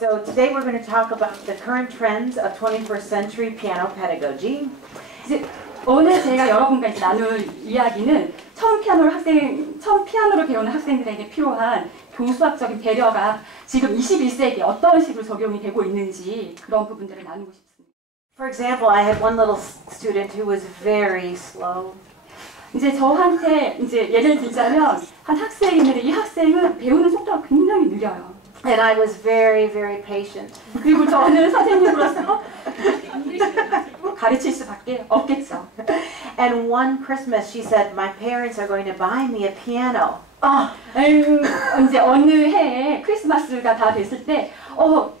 So today we're going to talk about the current trends of 21st century piano pedagogy. 이제 오늘 제가 여러분과 이제 나눌 이야기는 처음 피아노를 배우는 학생들에게 필요한 교수학적인 배려가 지금 21세기에 어떤 식으로 적용이 되고 있는지 그런 부분들을 나누고 싶습니다. For example, I had one little student who was very slow. 이제 저한테 이제 예를 들자면 한 학생이 있는데 이 학생은 배우는 속도가 굉장히 느려요. And I was very, very patient. 그리고 저는 선생님으로서 가르칠 수밖에 없겠죠. And one Christmas she said, my parents are going to buy me a piano. 이제 어느 해에 크리스마스가 다 됐을 때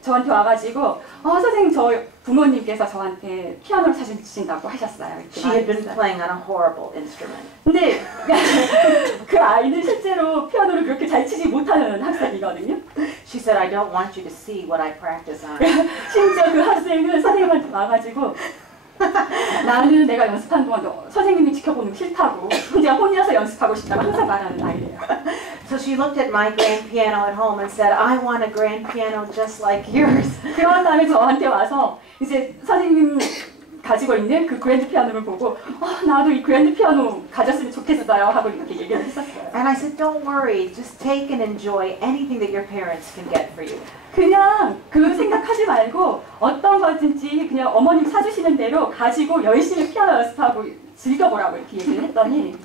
저한테 와가지고 선생님 저 부모님께서 저한테 피아노를 사주신다고 하셨어요. She had been playing on a horrible instrument. 근데 그 아이는 실제로 피아노를 그렇게 잘 치지 못하는 학생이거든요. She said, I don't want you to see what I practice on. 심지어 그 학생은 선생님한테 와가지고 나는 내가 연습하는 동안 선생님이 지켜보는 게 싫다고 혼자 혼자서 연습하고 싶다고 항상 말하는 아이예요. So she looked at my grand piano at home and said, I want a grand piano just like yours. 그런 다음에 저한테 와서 이제 선생님 가지고 있는 그 그랜드 피아노를 보고 나도 이 그랜드 피아노 가졌으면 좋겠어요 하고 이렇게 얘기를 했었어요. And I said, don't worry, just take and enjoy anything that your parents can get for you. 그냥 그 생각하지 말고 어떤 거든지 그냥 어머님 사주시는 대로 가지고 열심히 피아노 연습하고 즐겨보라고 이렇게 얘기를 했더니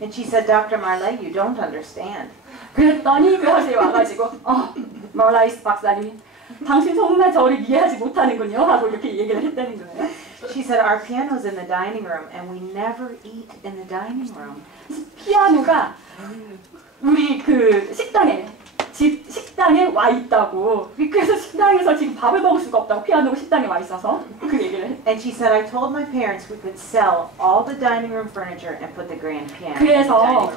And she said, Dr. Marley, you don't understand. 그랬더니 그 학생이 와가지고 말라이스 박사님이 당신 정말 저를 이해하지 못하는군요 하고 이렇게 얘기를 했다는 거예요. She said, our piano's in the dining room and we never eat in the dining room. 피아노가 우리 그 식당에 와 있다고. 그래서 식당에서 지금 밥을 먹을 수가 없다고 피아노가 식당에 와 있어서 그 얘기를 했. And she said, I told my parents we could sell all the dining room furniture and put the grand piano in the dining 그래서 room.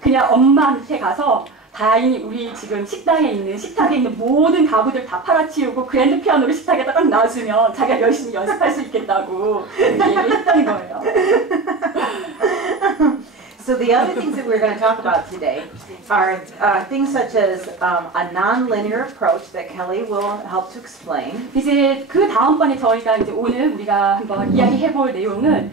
그냥 엄마한테 가서 우리 지금 식탁에 있는 모든 가구들 다 팔아치우고 그랜드 피아노를 식탁에다 딱 놔주면 자기가 열심히 연습할 수 있겠다고 얘기를 했던 거예요. So the other things that we're going to talk about today are things such as a non-linear approach that Kelly will help to explain. 이제 그 다음번에 저희가 이제 오늘 우리가 한번 이야기해볼 내용은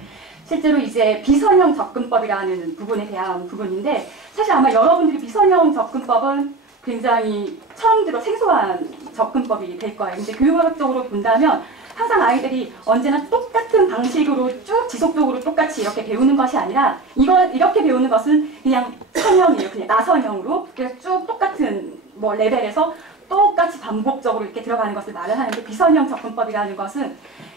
실제로 이제 비선형 접근법이라는 부분에 대한 부분인데 사실 아마 여러분들이 비선형 접근법은 굉장히 처음 들어 생소한 접근법이 될 거예요. 근데 교육학적으로 본다면 항상 아이들이 언제나 똑같은 방식으로 쭉 지속적으로 똑같이 이렇게 배우는 것이 아니라 이렇게 배우는 것은 그냥 선형이에요. 그냥 나선형으로 그래서 쭉 똑같은 레벨에서 똑같이 반복적으로 이렇게 들어가는 것을 말을 하는데 비선형 접근법이라는 것은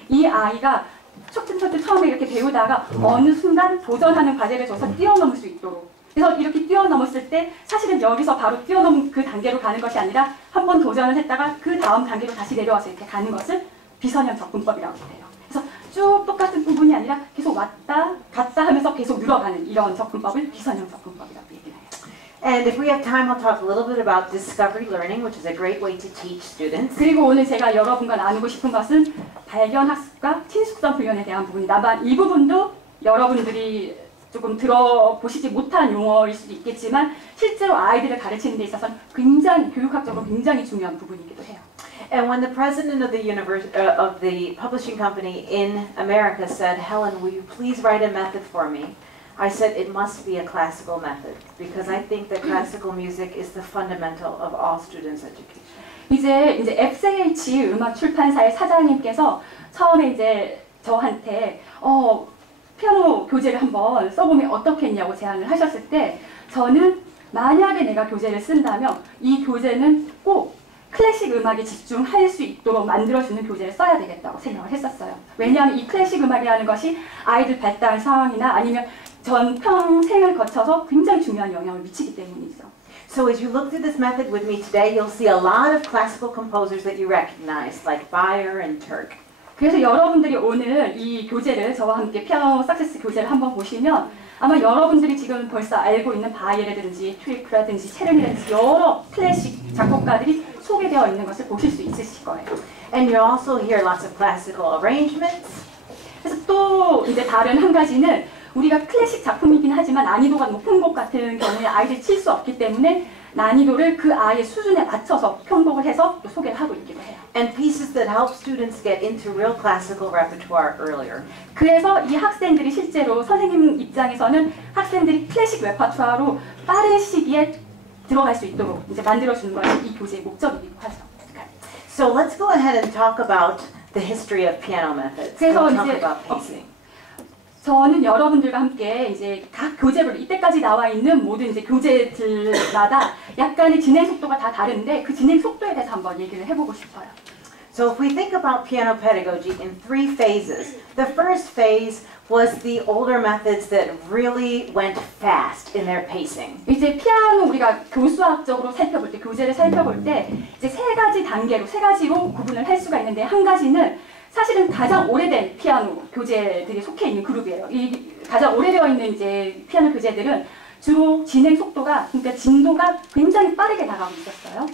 이 아이가 초점초점 처음에 이렇게 배우다가 어느 순간 도전하는 과제를 줘서 뛰어넘을 수 있도록 그래서 이렇게 뛰어넘었을 때 사실은 여기서 바로 뛰어넘은 그 단계로 가는 것이 아니라 한 번 도전을 했다가 그 다음 단계로 다시 내려와서 이렇게 가는 것을 비선형 접근법이라고 해요. 그래서 쭉 똑같은 부분이 아니라 계속 왔다 갔다 하면서 계속 늘어가는 이런 접근법을 비선형 접근법이라고 얘기를 해요. And if we have time, I'll talk a little bit about discovery learning, which is a great way to teach students. 그리고 오늘 제가 여러분과 나누고 싶은 것은 발견학습과 친숙성 훈련에 대한 부분이다. 아마 이 부분도 여러분들이 조금 들어보시지 못한 용어일 수도 있겠지만 실제로 아이들을 가르치는 데 있어서는 굉장히 교육학적으로 굉장히 중요한 부분이기도 해요. And when the president of the publishing company in America said, Helen, will you please write a method for me? I said it must be a classical method because I think that classical music is the fundamental of all students' education. 이제 FCH 음악 출판사의 사장님께서 처음에 이제 저한테 피아노 교재를 한번 써보면 어떻겠냐고 제안을 하셨을 때 저는 만약에 내가 교재를 쓴다면 이 교재는 꼭 클래식 음악에 집중할 수 있도록 만들어주는 교재를 써야 되겠다고 생각을 했었어요. 왜냐하면 이 클래식 음악이라는 것이 아이들 발달 상황이나 아니면 전 평생을 거쳐서 굉장히 중요한 영향을 미치기 때문이죠. So as you look through this method with me today, you'll see a lot of classical composers that you recognize, like Bayer and Turk. 그래서 여러분들이 오늘 이 교재를 저와 함께 피아노 석세스 교재를 한번 보시면 아마 여러분들이 지금 벌써 알고 있는 바이에라든지 트위크라든지 체르니라든지 여러 클래식 작곡가들이 소개되어 있는 것을 보실 수 있으실 거예요. And you also hear lots of classical arrangements. 그래서 또 이제 다른 한 가지는 우리가 클래식 작품이긴 하지만 난이도가 높은 곡 같은 경우에 아이들이 칠 수 없기 때문에 난이도를 그 아이의 수준에 맞춰서 편곡을 해서 또 소개를 하고 있기도 해요. And pieces that help students get into real classical repertoire earlier. 그래서 이 학생들이 실제로 선생님 입장에서는 학생들이 클래식 레퍼토아로 빠른 시기에 들어갈 수 있도록 이제 만들어주는 것이 이 교재의 목적이기도 하죠. So let's go ahead and talk about the history of piano methods. 그래서 We'll talk 이제 about pacing. 저는 여러분들과 함께 이제 각 교재별로 이때까지 나와 있는 모든 이제 교재들마다 약간의 진행 속도가 다 다른데 그 진행 속도에 대해서 한번 얘기를 해보고 싶어요. So if we think about piano pedagogy in 3 phases, the first phase was the older methods that really went fast in their pacing. 이제 피아노 우리가 교수학적으로 살펴볼 때, 교재를 살펴볼 때 이제 3가지 단계로, 3가지로 구분을 할 수가 있는데 한 가지는 사실은 가장 오래된 피아노 교재들이 속해 있는 그룹이에요. 이 가장 오래되어 있는 이제 피아노 교재들은 주로 진행 속도가, 그러니까 진도가 굉장히 빠르게 나가고 있었어요.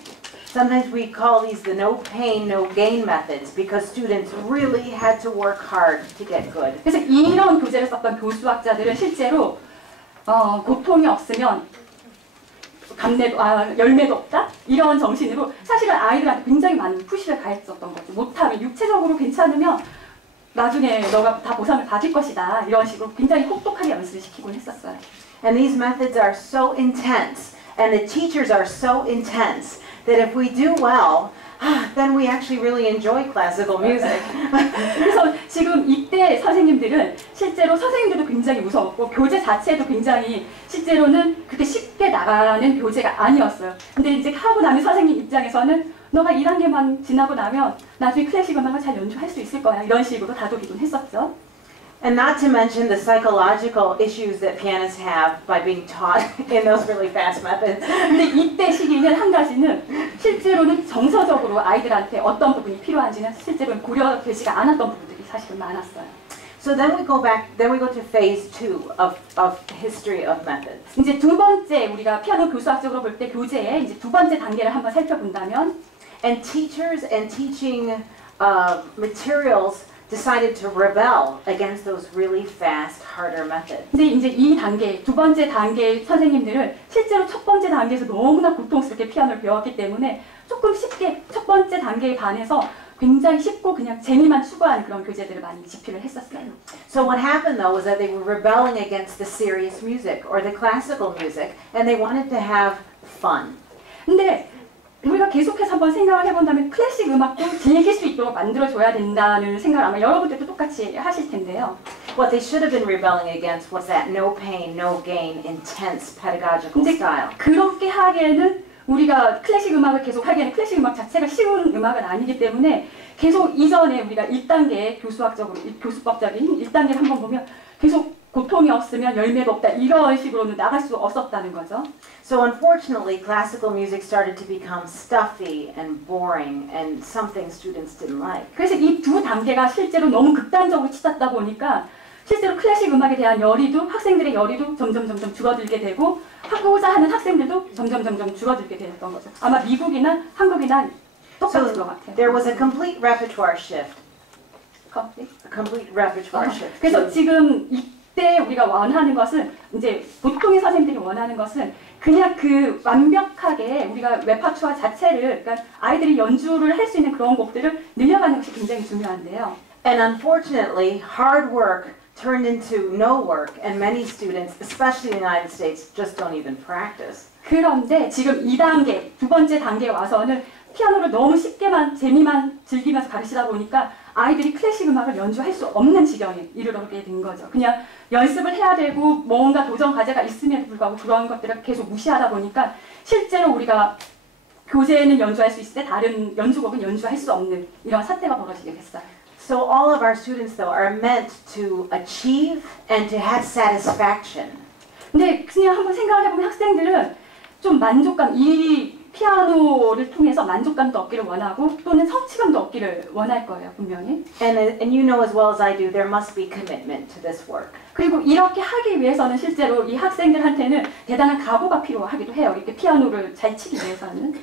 Sometimes we call these the no pain, no gain methods because students really had to work hard to get good. 그래서 이런 교재를 썼던 교수학자들은 실제로 고통이 없으면 열매도 없다? 이런 정신으로 사실은 아이들한테 굉장히 많은 푸시를 가했었던 거죠. 못하면, 육체적으로 괜찮으면 나중에 너가 다 보상을 받을 것이다. 이런 식으로 굉장히 혹독하게 연습을 시키곤 했었어요. And these methods are so intense, and the teachers are so intense, that if we do well, then we actually really enjoy classical music. 그래서 지금 이때 선생님들은 실제로 선생님들도 굉장히 무서웠고 교재 자체도 굉장히 실제로는 그렇게 쉽게 나가는 교재가 아니었어요. 근데 이제 하고 나면 선생님 입장에서는 너가 2단계만 지나고 나면 나중에 클래식 음악을 잘 연주할 수 있을 거야. 이런 식으로 다독이곤 했었죠. And not to mention the psychological issues that pianists have by being taught in those really fast methods. 근데 이때 시기는 한 가지는 실제로는 정서적으로 아이들한테 어떤 부분이 필요한지는 실제로 고려되지가 않았던 부분들이 사실은 많았어요. So then we go to phase 2 of history of methods. 이제 두 번째 우리가 피아노 교수학적으로 볼 때 교재의 이제 두 번째 단계를 한번 살펴본다면, And teachers and teaching materials decided to rebel against those really fast, harder methods. 근데 이제 이 단계, 두 번째 단계 선생님들은 실제로 첫 번째 단계에서 너무나 고통스럽게 피아노를 배웠기 때문에 조금 쉽게 첫 번째 단계에 반해서 굉장히 쉽고 그냥 재미만 추구하는 그런 교재들을 많이 집필을 했었어요. So what happened though was that they were rebelling against the serious music or the classical music, and they wanted to have fun. 근데 우리가 계속해서 한번 생각을 해본다면 클래식 음악도 즐길 수 있도록 만들어줘야 된다는 생각을 아마 여러분들도 똑같이 하실 텐데요. What they should have been rebelling against was that no pain, no gain, intense pedagogical 근데 style. 그렇게 하기에는 우리가 클래식 음악을 계속 하기에는 클래식 음악 자체가 쉬운 음악은 아니기 때문에 계속 이전에 우리가 1단계 교수학적으로, 교수법적인 1단계를 한번 보면 계속 고통이 없으면 열매가 없다 이런 식으로는 나갈 수 없었다는 거죠. So unfortunately, classical music started to become stuffy and boring and something students didn't like. 그래서 이 두 단계가 실제로 너무 극단적으로 치닫다 보니까 실제로 클래식 음악에 대한 열의도 학생들의 열의도 점점 줄어들게 되고 하고자 하는 학생들도 점점 줄어들게 됐던 거죠. 아마 미국이나 한국이나 똑같은 것 같아요. There was a complete repertoire shift. A complete repertoire shift. 그래서 지금 이때 우리가 원하는 것은 이제 보통의 선생님들이 원하는 것은 그냥 그 완벽하게 우리가 레퍼토아 자체를 그러니까 아이들이 연주를 할 수 있는 그런 곡들을 늘려가는 것이 굉장히 중요한데요. And unfortunately, hard work turned into no work, and many students, especially in the United States, just don't even practice. 그런데 지금 2단계, 두 번째 단계에 와서는 피아노를 너무 쉽게만 재미만 즐기면서 가르치다 보니까 아이들이 클래식 음악을 연주할 수 없는 지경에 이르게 된 거죠. 그냥 연습을 해야 되고 뭔가 도전 과제가 있음에도 불구하고 그런 것들을 계속 무시하다 보니까 실제로 우리가 교재는 연주할 수 있을 때 다른 연주곡은 연주할 수 없는 이런 사태가 벌어지게 됐어요. So all of our students, though, are meant to achieve and to have satisfaction. 근데 그냥 한번 생각을 해보면 학생들은 좀 만족감, 이 피아노를 통해서 만족감도 얻기를 원하고 또는 성취감도 얻기를 원할 거예요, 분명히. And you know as well as I do, there must be commitment to this work. 그리고 이렇게 하기 위해서는 실제로 이 학생들한테는 대단한 각오가 필요하기도 해요. 이렇게 피아노를 잘 치기 위해서는.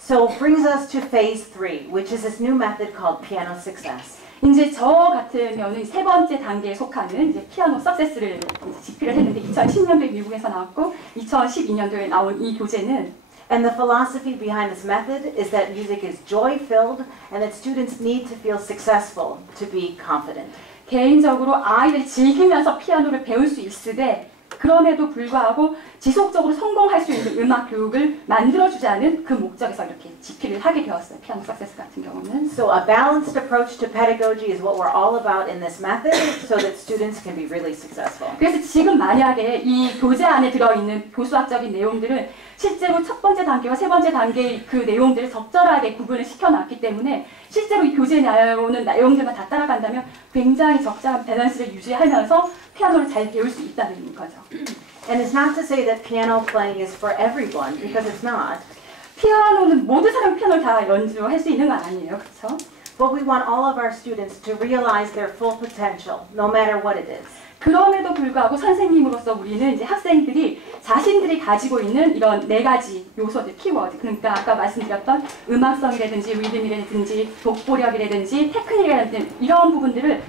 So it brings us to phase 3, which is this new method called piano success. 이제 저 같으면은 세 번째 단계에 속하는 이제 피아노 석세스를 집필을 했는데 2010년도에 미국에서 나왔고 2012년도에 나온 이 교재는 And the philosophy behind this method is that music is joy-filled and that students need to feel successful to be confident. 개인적으로 아이들이 즐기면서 피아노를 배울 수 있으되 그럼에도 불구하고 지속적으로 성공할 수 있는 음악 교육을 만들어주자는 그 목적에서 이렇게 집필을 하게 되었어요. 피아노 석세스 같은 경우는. So a balanced approach to pedagogy is what we're all about in this method so that students can be really successful. 그래서 지금 만약에 이 교재 안에 들어있는 교수학적인 내용들은 실제로 첫 번째 단계와 세 번째 단계의 그 내용들을 적절하게 구분을 시켜놨기 때문에 실제로 이 교재에 나오는 내용들만 다 따라간다면 굉장히 적절한 밸런스를 유지하면서 피아노를 잘 배울 수 있다는 거죠. And it's not to say that piano playing is for everyone, because it's not. 피아노는 모든 사람이 피아노를 다 연주할 수 있는 건 아니에요. 그렇죠? But we want all of our students to realize their full potential, no matter what it is. 그럼에도 불구하고 선생님으로서 우리는 이제 학생들이 자신들이 가지고 있는 이런 네 가지 요소들, 키워드, 그러니까 아까 말씀드렸던 음악성이라든지 리듬이라든지 독보력이라든지 테크닉이라든지 이런 부분들을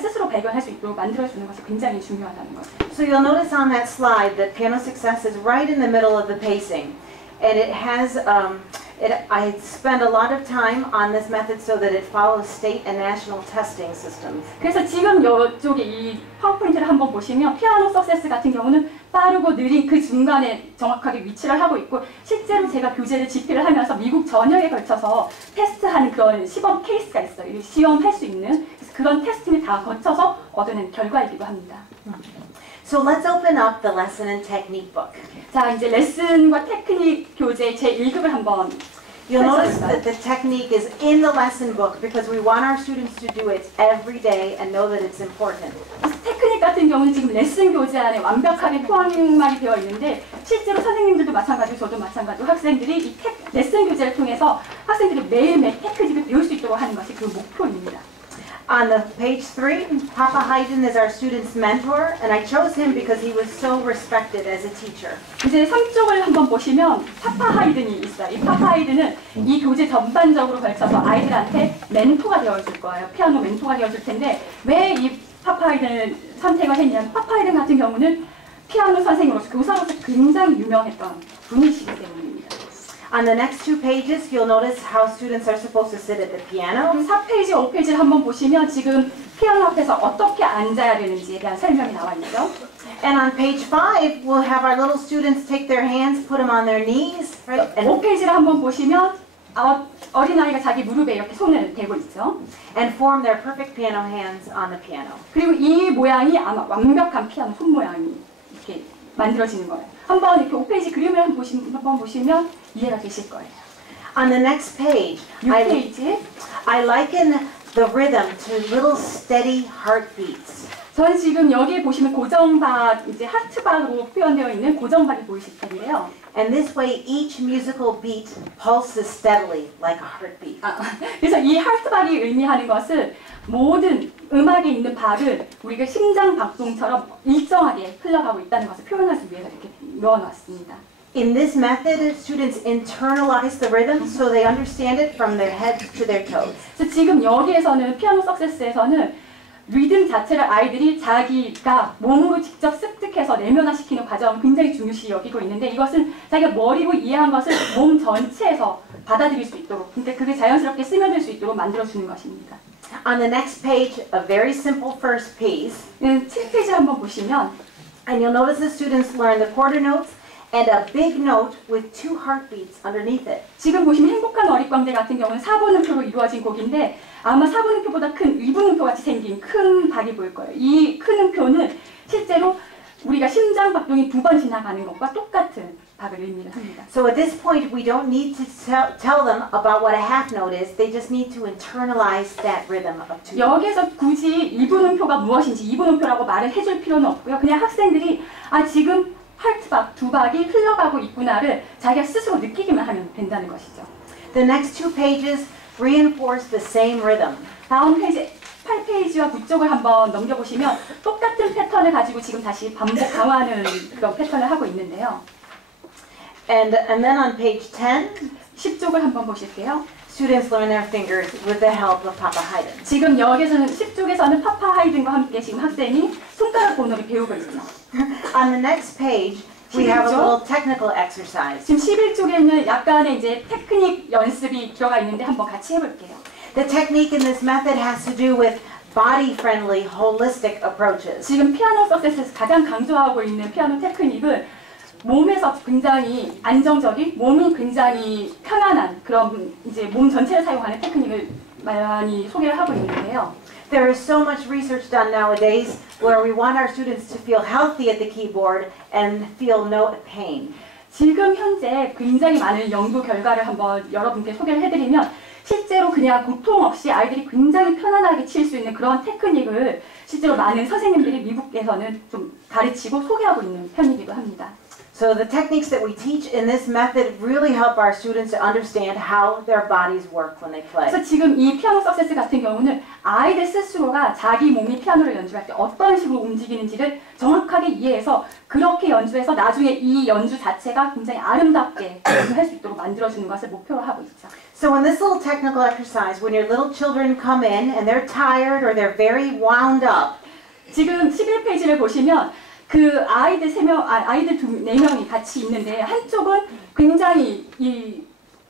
스스로 발견할 수 있도록 만들어주는 것이 굉장히 중요하다는 거죠. So you'll notice on that slide that piano success is right in the middle of the pacing. And it has, I spend a lot of time on this method so that it follows state and national testing systems. 그래서 지금 이쪽에 이 파워포인트를 한번 보시면 피아노 석세스 같은 경우는 빠르고 느린 그 중간에 정확하게 위치를 하고 있고 실제로 제가 교재를 집필을 하면서 미국 전역에 걸쳐서 테스트하는 그런 시범 케이스가 있어요. 시험할 수 있는 그런 테스팅을 다 거쳐서 얻어낸 결과이기도 합니다. So let's open up the lesson and technique book. 자, 이제 레슨과 테크닉 교재 제1급을 한번 You'll notice that the technique is in the lesson book because we want our students to do it every day and know that it's important. 테크닉 같은 경우는 지금 레슨 교재 안에 완벽하게 포함이 되어 있는데 실제로 선생님들도 마찬가지고 저도 마찬가지고 학생들이 이 레슨 교재를 통해서 학생들이 매일매일 테크닉을 배울 수 있도록 하는 것이 그 목표입니다. On the page 3, Papa Haydn is our student's mentor, and I chose him because he was so respected as a teacher. 이제 3쪽을 한번 보시면 파파 하이든이 있어요. 이 파파 하이든은 이 교재 전반적으로 걸쳐서 아이들한테 멘토가 되어줄 거예요. 피아노 멘토가 되어줄 텐데 왜 이 파파 하이든을 선택을 했냐면 파파 하이든 같은 경우는 피아노 선생으로서 교사로서 굉장히 유명했던 분이시기 때문입니다. On the next 2 pages, you'll notice how students are supposed to sit at the piano. 4페이지, 5페이지를 한번 보시면 지금 피아노 앞에서 어떻게 앉아야 되는지에 대한 설명이 나와 있죠. And on page 5, we'll have our little students take their hands, put them on their knees, right? And 5페이지를 한번 보시면 어린아이가 자기 무릎에 이렇게 손을 대고 있죠. and form their perfect piano hands on the piano. 그리고 이 모양이 아마 완벽한 피아노 손 모양이 이렇게 만들어지는 거예요. 한번 이렇게 5페이지 그림을 한번 보시면 이해가 되실 거예요. On the next page, 6페이지. I liken the rhythm to little steady heartbeats. 저는 지금 여기에 보시면 고정박, 이제 하트박으로 표현되어 있는 고정박이 보이실 텐데요. And this way, each musical beat pulses steadily like a heartbeat. 그래서 이 하트박이 의미하는 것은 모든 음악에 있는 박을 우리가 심장 박동처럼 일정하게 흘러가고 있다는 것을 표현하기 위해서 이렇게 넣어놨습니다. In this method, students internalize the rhythm so they understand it from their head to their toes. 그래서 지금 여기에서는 피아노 석세스에서는 리듬 자체를 아이들이 자기가 몸으로 직접 습득해서 내면화시키는 과정을 굉장히 중요시 여기고 있는데 이것은 자기가 머리로 이해한 것을 몸 전체에서 받아들일 수 있도록 근데 그게 자연스럽게 스며들 수 있도록 만들어주는 것입니다. On the next page, a very simple first piece. 7페이지 한번 보시면 And you'll notice the students learn the quarter notes and a big note with 2 heartbeats underneath it. 지금 보시면 행복한 어릿광대 같은 경우는 4분음표로 이루어진 곡인데 아마 4분음표보다 큰 2분음표 같이 생긴 큰 박이 보일 거예요. 이 큰 음표는 실제로 우리가 심장 박동이 2번 지나가는 것과 똑같은 박을 의미를 합니다. So at this point, we don't need to tell them about what a half note is. They just need to internalize that rhythm of 2. 여기에서 굳이 2분음표가 무엇인지 2분음표라고 말을 해줄 필요는 없고요. 그냥 학생들이 지금 하트박, 2박이 흘러가고 있구나를 자기가 스스로 느끼기만 하면 된다는 것이죠. The next 2 pages reinforce the same rhythm. 다음 페이지 8페이지와 9쪽을 한번 넘겨보시면 똑같은 패턴을 가지고 지금 다시 반복 강화하는 그런 패턴을 하고 있는데요. And then on page 10, 10쪽을 한번 보실게요. students learn their fingers with the help of Papa Haydn. 지금 여기서는 10쪽에서는 파파 하이든과 함께 지금 학생이 손가락 번호를 배우고 있어요. On the next page, we have a 11쪽. little technical exercise. 지금 11쪽에는 약간의 이제 테크닉 연습이 들어가 있는데 한번 같이 해볼게요. The technique in this method has to do with body-friendly, holistic approaches. 지금 피아노 석세스에서 가장 강조하고 있는 피아노 테크닉은 몸에서 굉장히 안정적인, 몸이 굉장히 편안한 그런 이제 몸 전체를 사용하는 테크닉을 많이 소개를 하고 있는데요. There is so much research done nowadays where we want our students to feel healthy at the keyboard and feel no pain. 지금 현재 굉장히 많은 연구 결과를 한번 여러분께 소개를 해드리면 실제로 그냥 고통 없이 아이들이 굉장히 편안하게 칠 수 있는 그런 테크닉을 실제로 많은 선생님들이 미국에서는 좀 가르치고 소개하고 있는 편이기도 합니다. So the techniques that we teach in this method really help our students to understand how their bodies work when they play. 그래서 지금 이 피아노 석세스 같은 경우는 아이들 스스로가 자기 몸이 피아노를 연주할 때 어떤 식으로 움직이는지를 정확하게 이해해서 그렇게 연주해서 나중에 이 연주 자체가 굉장히 아름답게 연주할 수 있도록 만들어주는 것을 목표로 하고 있죠. So in this little technical exercise, when your little children come in and they're tired or they're very wound up, 지금 11페이지를 보시면 그 아이들 3명, 아이들 4명이 같이 있는데 한쪽은 굉장히 이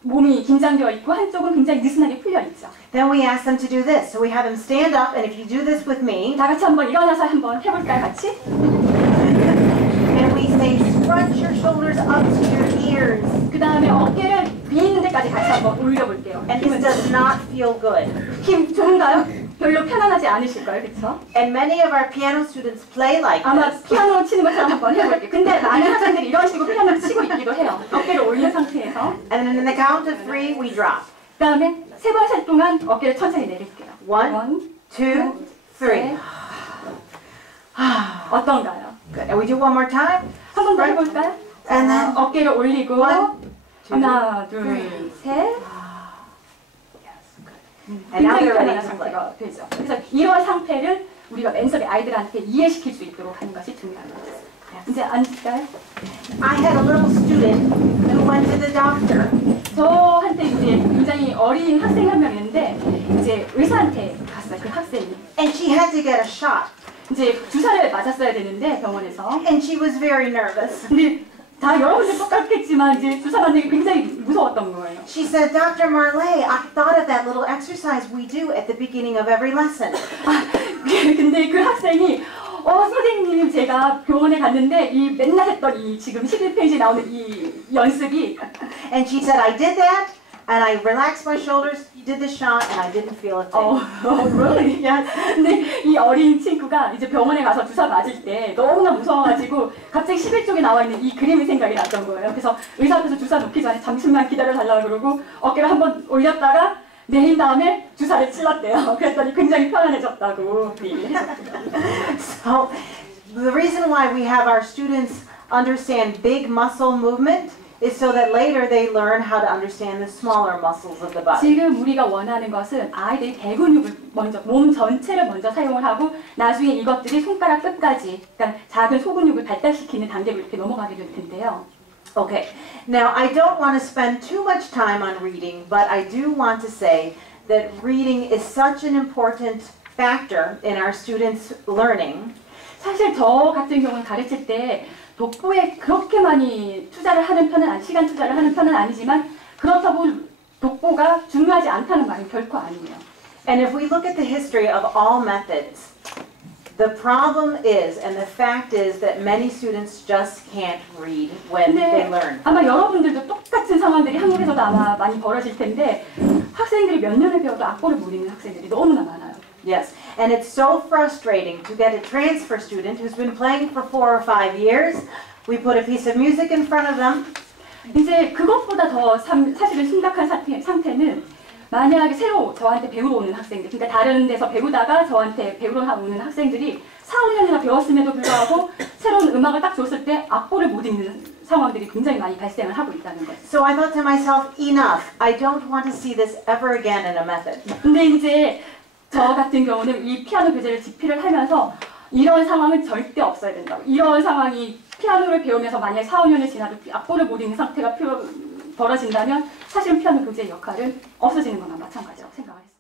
몸이 긴장되어 있고 한쪽은 굉장히 느슨하게 풀려 있죠. then we ask them to do this. So we have them stand up, and if you do this with me, 다 같이 한번 일어나서 한번 해볼까요, 같이? and we say, scrunch your shoulders up to your ears. 그 다음에 어깨를 비있는 데까지 같이 한번 올려볼게요. And this does not feel good. 힘 좋은가요? 별로 편안하지 않으실 거예요, 그렇죠? And many of our piano students play like 아마 this. 피아노 치는 것처럼 한번 해볼게요. 근데 많은 학생들이 이런 식으로 피아노를 치고 있기도 해요. 어깨를 올린 상태에서. And then in the count of 3, we drop. 그 다음에 3번 셀 동안 어깨를 천천히 내릴게요. 1, 2, 3. 어떤가요? Good. And we do one more time. 한 번 더 해볼까요? And then 어깨를 올리고 1, 2, 하나, 둘, 셋. And now 굉장히 they're ready 편안한 to play. 상태가 되죠. 그래서 이런 상태를 우리가 맨손에 아이들한테 이해시킬 수 있도록 하는 것이 중요합니다. 이제 앉을까요? I had a little student who went to the doctor. 저한테 이제 굉장히 어린 학생이 한 명 있는데 이제 의사한테 갔어요. 그 학생이. And she had to get a shot. 이제 주사를 맞았어야 되는데 병원에서. And she was very nervous. 근데 다 여러분들 똑같겠지만 이제 주사 맞는 게 굉장히 무서웠던 거예요. She said, Dr. Marley, I thought of that little exercise we do at the beginning of every lesson. 근데 그 학생이 선생님 제가 병원에 갔는데 이 맨날 했던 이 지금 11페이지에 나오는 이 연습이 And she said, I did that, and I relaxed my shoulders, did the shot, and I didn't feel a thing. really? Yes. 근데 이 어린 친구가 이제 병원에 가서 주사 맞을 때 너무나 무서워가지고 갑자기 11쪽에 나와 있는 이 그림이 생각이 났던 거예요. 그래서 의사 앞에서 주사 놓기 전에 잠시만 기다려달라고 그러고 어깨를 한번 올렸다가 내린 다음에 주사를 찔렀대요. 그랬더니 굉장히 편안해졌다고 얘기했어요. So, the reason why we have our students understand big muscle movement is so that later they learn how to understand the smaller muscles of the body. 지금 우리가 원하는 것은 아이들이 대근육을 먼저, 몸 전체를 먼저 사용을 하고 나중에 이것들이 손가락 끝까지, 그러니까 작은 소근육을 발달시키는 단계로 이렇게 넘어가게 될 텐데요. Okay, now I don't want to spend too much time on reading, but I do want to say that reading is such an important factor in our students' learning. 사실 저 같은 경우는 가르칠 때 독보에 그렇게 많이 투자를 하는 편은 시간 투자를 하는 편은 아니지만 그렇다고 독보가 중요하지 않다는 말은 결코 아니에요. And if we look at the history of all methods, the problem is, and the fact is, that many students just can't read when they learn. 아마 여러분들도 똑같은 상황들이 한국에서도 아마 많이 벌어질 텐데 학생들이 몇 년을 배워도 악보를 못 읽는 학생들이 너무나 많아요. Yes, and it's so frustrating to get a transfer student who's been playing for 4 or 5 years. We put a piece of music in front of them. 이제 그것보다 더 사실은 심각한 상태는 만약에 새로 저한테 배우러 오는 학생들, 그러니까 다른 데서 배우다가 저한테 배우러 오는 학생들이 4, 5년이나 배웠음에도 불구하고 새로운 음악을 딱 줬을 때 악보를 못 읽는 상황들이 굉장히 많이 발생을 하고 있다는 거죠. So I thought to myself, enough. I don't want to see this ever again in a method. 근데 이제 저 같은 경우는 이 피아노 교재를 집필을 하면서 이런 상황은 절대 없어야 된다고. 이런 상황이 피아노를 배우면서 만약에 4, 5년이 지나도 악보를 못 읽는 상태가 벌어진다면 사실은 피아노 교재의 역할은 없어지는 거나 마찬가지라고 생각을 했어요.